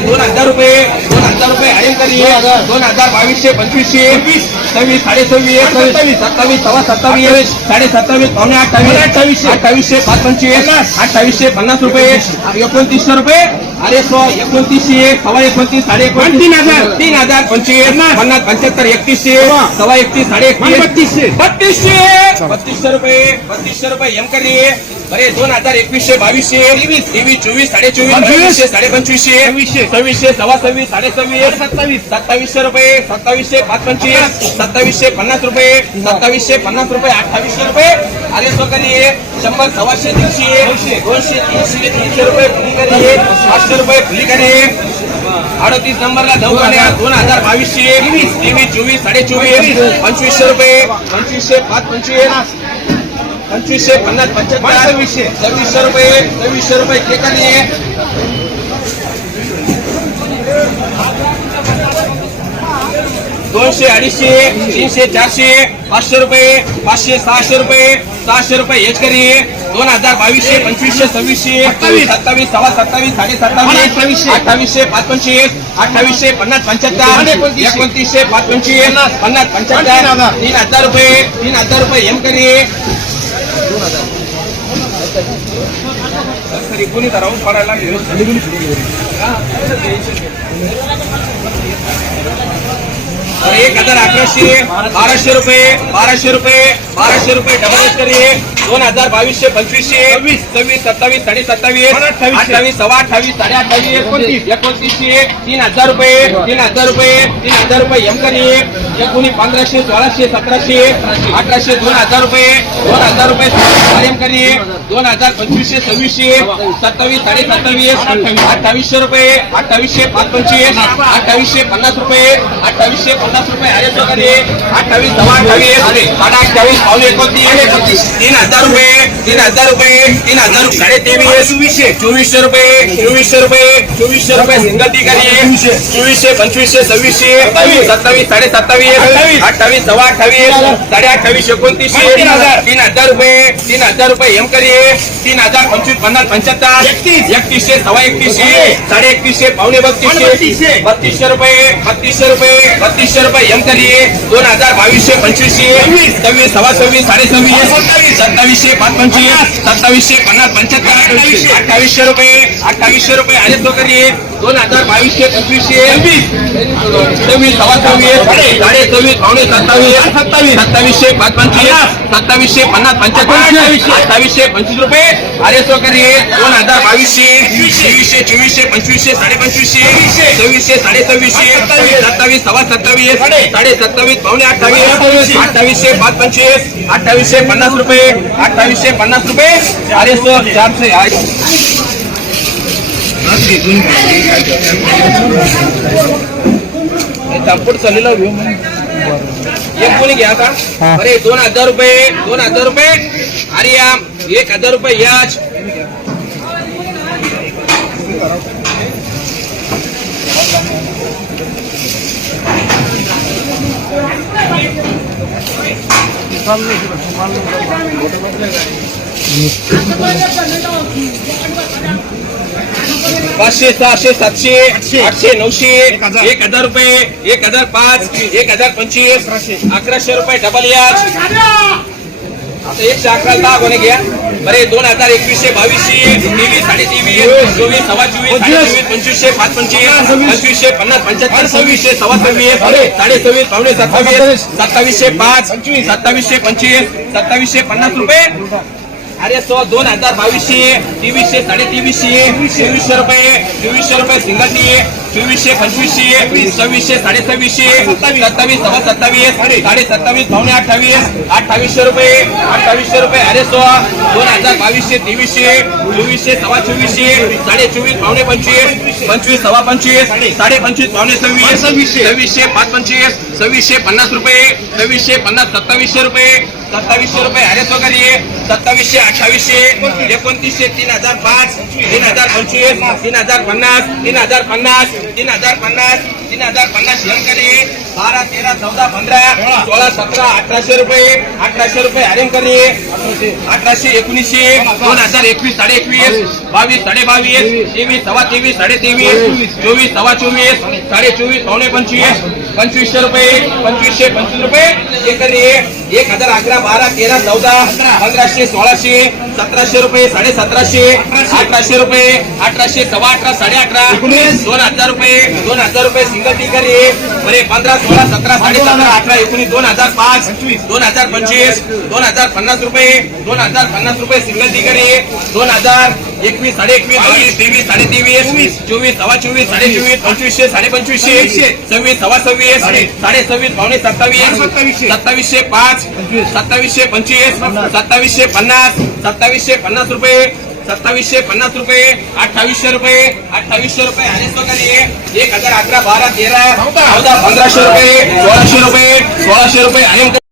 दोन हजार रुपये दोन हजार रुपये अरेंज करिए दोन हजार बावीसशे पंचवीसशे. सव्वीस साडे सव्वीस सत्तावीस. सत्तावीस सव्वा सत्तावीस साडे सत्तावीस पावणे अठ्ठावीस अठ्ठावीसशे. अठ्ठावीसशे पाच पंचवीस अठ्ठावीसशे पन्नास रुपये एकोणतीसशे रुपये अरे सो एकोणतीसशे सव्वा एकोणतीस साडे एकोणतीस तीन हजार. तीन हजार पंचवीस पन्नास. पंच्याहत्तर एकतीसशे सव्वा एकतीस साडे एकतीस बत्तीसशे बत्तीसशे बत्तीसशे रुपये बत्तीसशे रुपये एम करिए अरे दोन हजार एकवीसशे बावीसशे तेवीस. तेवीस चोवीस साडे चोवीस पंचवीसशे साडे पंचवीसशे सव्वीसशे. सव्वीसशे सव्वा सव्वीस साडे सव्वीस सत्तावीस. सत्तावीसशे रुपये सत्तावीसशे पाच पंचवीस सत्तावीसशे पन्नास रुपये सत्तावीसशे पन्नास रुपये अठ्ठावीसशे रुपये. आले सो करिए शंभर सव्वाशे तीनशे दोनशे दोनशे तीनशे तीनशे रुपये फुली करिए पाचशे रुपये फुली करिए अडतीस नंबरला जाऊ का दोन हजार बावीसशे तेवीस चोवीस साडे चोवीस पंचवीसशे रुपये. पंचवीसशे पाच पंचवीस. पंचवीसशे पन्नास पंच्याहत्तर सव्वीसशे. सव्वीसशे रुपये सव्वीसशे रुपये ठेकाने दोनशे अडीचशे तीनशे चारशे पाचशे रुपये पाचशे सहाशे रुपये सहाशे रुपये हेच करी. दोन हजार बावीसशे पंचवीसशे सव्वीसशे सत्तावीस सव्वा सत्तावीस साडे सत्तावीस अठ्ठावीसशे. अठ्ठावीसशे पाच पंचवीस अठ्ठावीसशे पन्नास पंच्याहत्तर एकोणतीसशे. पाच पंचवीस पन्नास. पंच्याहत्तर तीन हजार रुपये तीन हजार रुपये एम करी. राहून पडायला और एक हजार अकराशे बाराशे रुपये बाराशे रुपये बाराशे रुपये डबल करिए. दोन हजार बावीसशे पंचवीसशे सव्वीस. सव्वीस सत्तावीस साडे सत्तावीस. अठ्ठावीस सव्वा अठ्ठावीस साडे अठ्ठावीस एकोणतीस एकोणतीसशे तीन हजार रुपये तीन हजार रुपये तीन हजार रुपये एम करिए एकोणी पंधराशे सोळाशे सतराशे अठराशे दोन हजार रुपये दोन हजार रुपये एम करिए दोन हजार पंचवीसशे सव्वीसशे सत्तावीस साडे सत्तावीस अठ्ठावीसशे रुपये अठ्ठावीसशे पाच पंचवीस अठ्ठावीसशे पन्नास रुपये अठ्ठावीसशे पन्नास रुपये प्रकारे अठ्ठावीस सव्वा अठ्ठावीस. साडे अठ्ठावीस पावणे एकोणतीस. तीन हजार रुपये तीन हजार रुपये तीन हजार साडे तेवीस चोवीसशे. चोवीसशे रुपये चोवीसशे रुपये चोवीसशे रुपये. सिंगल करिए चोवीसशे पंचवीसशे सव्वीसशे सत्तावीस साडे सत्तावीस अठ्ठावीस सव्वा अठ्ठावीस. साडे अठ्ठावीस एकोणतीसशे तीन हजार. तीन हजार रुपये तीन हजार रुपये एम करिए तीन हजार पंचवीस पन्नास पंच्याहत्तर. एकतीस. एकतीसशे सव्वा एकतीसशे. साडे एकतीसशे पावणे बत्तीसशे. बत्तीसशे रुपये बत्तीसशे रुपये बत्तीसशे रुपये एम करिए दोन हजार बावीसशे पंचवीसशे सव्वीस. सव्वा सव्वीस साडे सव्वीस सत्तावीसशे पाच पंचवीस सत्तावीसशे पन्नास पंच्याहत्तर अठ्ठावीसशे. रुपये अठ्ठावीसशे रुपये तो करिए दोन हजार बावीसशे पंचवीसशे सव्वीस. सव्वा सव्वीस साडे सव्वीस पावणे सत्तावीस सत्तावीस सत्तावीसशे पाच पंचवीस सत्तावीसशे पन्नास पंच्याहत्तर अठ्ठावीसशे पंचवीस रुपये. अरे तो करिए दोन हजार बावीसशे तेवीसशे चोवीसशे पंचवीसशे साडे पंचवीसशे सव्वीसशे साडे सव्वीसशे सत्तावीस सव्वा सत्तावीस साडे सत्तावीस पावणे अठ्ठावीस अठ्ठावीसशे पाच पंचवीस अठ्ठावीसशे पन्नास रुपये अठ्ठावीसशे पन्नास रुपये. अरे सो चारशे तांपूट चाललेला घेऊ एक कोणी घ्या का अरे दोन हजार रुपये दोन हजार रुपये. अरे या एक हजार रुपये याच. पाचशे सहाशे सातशे आठशे. नऊशे एक हजार. रुपये एक हजार पाच एक हजार पंचवीस अकराशे. रुपये डबल याच. आता एकशे अकरा दहा कोणी घ्या. बरे दोन हजार एकवीसशे बावीसशे तेवीस साडे तेवीस चोवीस सव्वा चोवीस चोवीस. पंचवीसशे पाच पंचवीस पंचवीसशे पन्नास पंच्याहत्तर सव्वीसशे सव्वा सव्वीस साडे सव्वीस पावणे सत्तावीस सत्तावीसशे पाच पंचवीस. सत्तावीसशे पंचवीस सत्तावीसशे पन्नास रुपये. अरे सो दोन हजार बावीसशे तेवीसशे साडे तेवीसशे चोवीसशे रुपये चोवीसशे रुपये सिंगल टी चोवीसशे पंचवीसशे सव्वीसशे साडे सव्वीसशे सत्तावीस सव्वा सत्तावीस साडे सत्तावीस पावणे अठ्ठावीस अठ्ठावीसशे रुपये अठ्ठावीसशे रुपये. अरे सो दोन हजार बावीसशे तेवीसशे चोवीसशे सव्वा चोवीसशे साडे चोवीस पावणे पंचवीस पंचवीस सव्वा पंचवीस साडे पंचवीस पावणे सव्वीस सव्वीसशे सव्वीसशे पाच पंचवीस सव्वीसशे पन्नास रुपये सव्वीसशे पन्नास सत्तावीसशे रुपये सत्तावीसशे रुपये अरे तो करिए सत्तावीसशे अठ्ठावीसशे एकोणतीसशे तीन हजार पाच तीन हजार पंचवीस तीन हजार पन्नास तीन हजार पन्नास तीन हजार पन्नास तीन हजार पन्नास एम करिए बारा तेरा चौदा पंधरा सोळा सतरा अठराशे रुपये अठराशे रुपये हरिम करी अठराशे एकोणीसशे दोन हजार एकवीस साडे एकवीस बावीस साडे बावीस तेवीस सव्वा तेवीस साडे तेवीस चोवीस सव्वा चोवीस साडे चोवीस पावणे पंचवीस पंचवीसशे रुपये पंचवीसशे पंचवीस रुपये एकरी एक हजार अकरा बारा तेरा चौदा पंधराशे सोळाशे सतराशे रुपये साडे सतराशे अठराशे रुपये अठराशे सव्वा अठरा साडे अठरा दोन हजार रुपये दोन हजार रुपये सिंगल टिकर बरे पंधरा सोळा सतरा साडे सतरा अठरा एकोणीस दोन हजार पाच दोन हजार पंचवीस दोन हजार पन्नास रुपये दोन हजार पन्नास रुपये सिंगल आहे. दोन हजार एकवीस साडे एकवीस बावीस तेवीस साडे तेवीस चोवीस सव्वा चोवीस साडे चोवीस पंचवीसशे साडे पंचवीसशे सव्वीस सव्वा सव्वीस साडे सव्वीस पावणे सत्तावीस सत्तावीसशे. पाच सत्तावीसशे पंचवीस सत्तावीसशे पन्नास सत्तावीसशे पन्नास रुपये सत्तावीसशे पन्नास रुपये अठ्ठावीसशे रुपये अठ्ठावीसशे रुपये. अनेक वगैरे एक हजार अकरा बारा तेरा चौदा पंधराशे रुपये सोळाशे रुपये सोळाशे रुपये अनेक